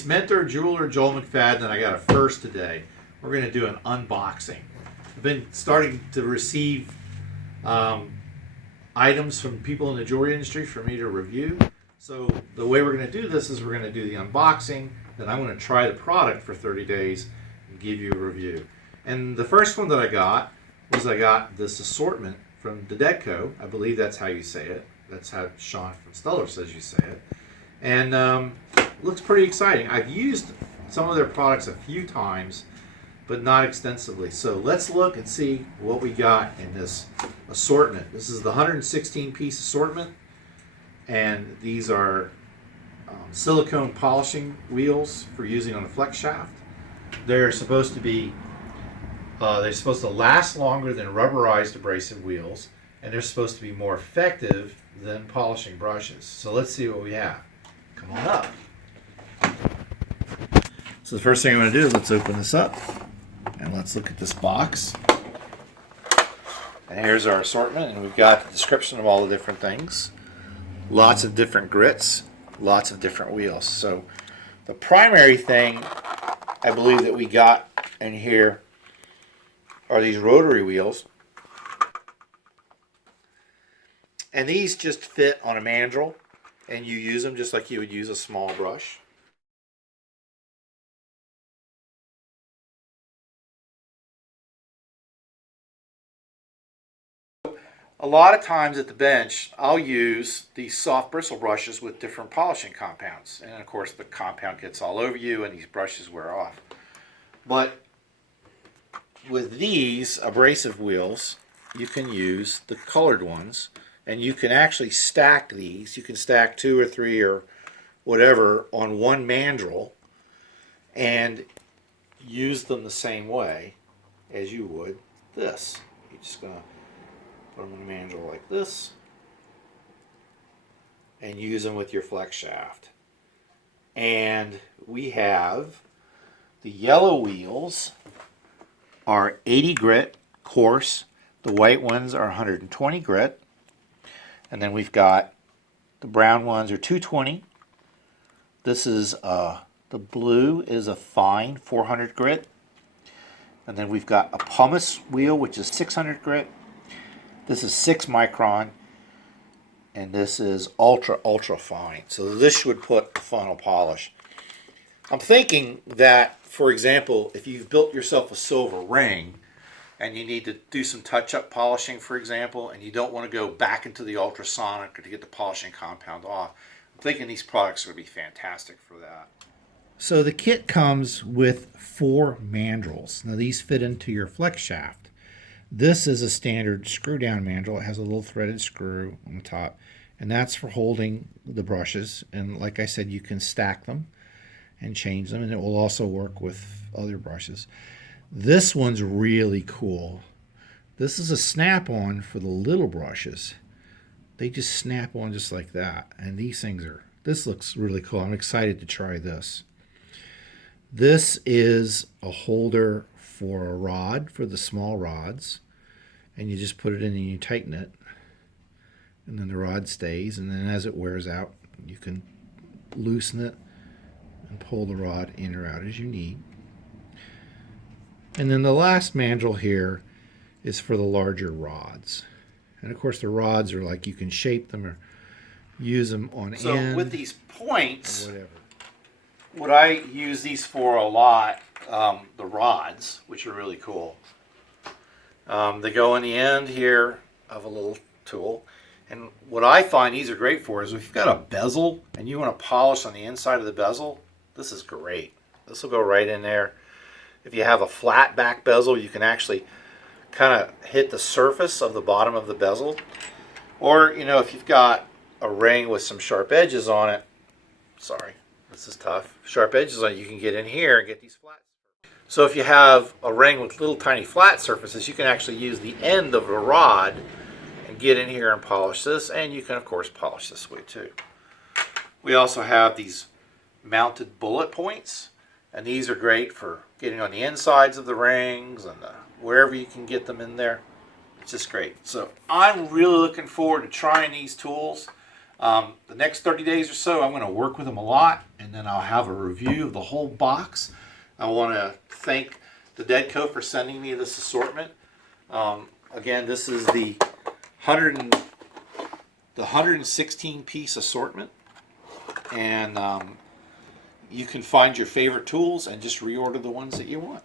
It's mentor, jeweler, Joel McFadden, and I got a first today. We're going to do an unboxing. I've been starting to receive items from people in the jewelry industry for me to review. So the way we're going to do this is we're going to do the unboxing, then I'm going to try the product for 30 days and give you a review. And the first one that I got this assortment from Dedeco. I believe that's how you say it. That's how Sean from Stellar says you say it. And it looks pretty exciting. I've used some of their products a few times, but not extensively. So let's look and see what we got in this assortment. This is the 116 piece assortment, and these are silicone polishing wheels for using on the flex shaft. They're supposed to last longer than rubberized abrasive wheels, and they're supposed to be more effective than polishing brushes. So let's see what we have. Come on up. So the first thing I'm going to do is let's open this up and let's look at this box. And here's our assortment, and we've got the description of all the different things. Lots of different grits, lots of different wheels. So the primary thing I believe that we got in here are these rotary wheels. And these just fit on a mandrel, and you use them just like you would use a small brush. A lot of times at the bench, I'll use these soft bristle brushes with different polishing compounds. And of course the compound gets all over you and these brushes wear off. But with these abrasive wheels, you can use the colored ones, and you can actually stack these. You can stack 2 or 3 or whatever on one mandrel and use them the same way as you would this. You're just going to put them in a mandrel like this and use them with your flex shaft. And we have the yellow wheels are 80 grit coarse. The white ones are 120 grit. And then we've got the brown ones are 220. This is the blue is a fine 400 grit. And then we've got a pumice wheel, which is 600 grit. This is 6 micron. And this is ultra fine. So this would put final polish. I'm thinking that, for example, if you've built yourself a silver ring and you need to do some touch-up polishing, for example, and you don't want to go back into the ultrasonic to get the polishing compound off, I'm thinking these products would be fantastic for that. So the kit comes with 4 mandrels. Now these fit into your flex shaft. This is a standard screw-down mandrel. It has a little threaded screw on the top, and that's for holding the brushes. And like I said, you can stack them and change them, and it will also work with other brushes. This one's really cool. This is a snap-on for the little brushes. They just snap on just like that. And this looks really cool. I'm excited to try this. This is a holder for a rod, for the small rods. And you just put it in and you tighten it. And then the rod stays. And then as it wears out, you can loosen it and pull the rod in or out as you need. And then the last mandrel here is for the larger rods. And of course the rods are like you can shape them or use them on end. So with these points, what I use these for a lot, the rods, which are really cool. They go in the end here of a little tool. And what I find these are great for is if you've got a bezel and you want to polish on the inside of the bezel, this is great. This will go right in there. If you have a flat back bezel, you can actually kind of hit the surface of the bottom of the bezel. Or, you know, if you've got a ring with some sharp edges on it, sorry, this is tough, sharp edges on it, you can get in here and get these flat. So if you have a ring with little tiny flat surfaces, you can actually use the end of a rod and get in here and polish this, and you can of course polish this way too. We also have these mounted bullet points, and these are great for getting on the insides of the rings and wherever you can get them in there. It's just great. So I'm really looking forward to trying these tools. The next 30 days or so, I'm going to work with them a lot, and then I'll have a review of the whole box. I want to thank the Dedeco for sending me this assortment. Again, this is the 116 piece assortment, and you can find your favorite tools and just reorder the ones that you want.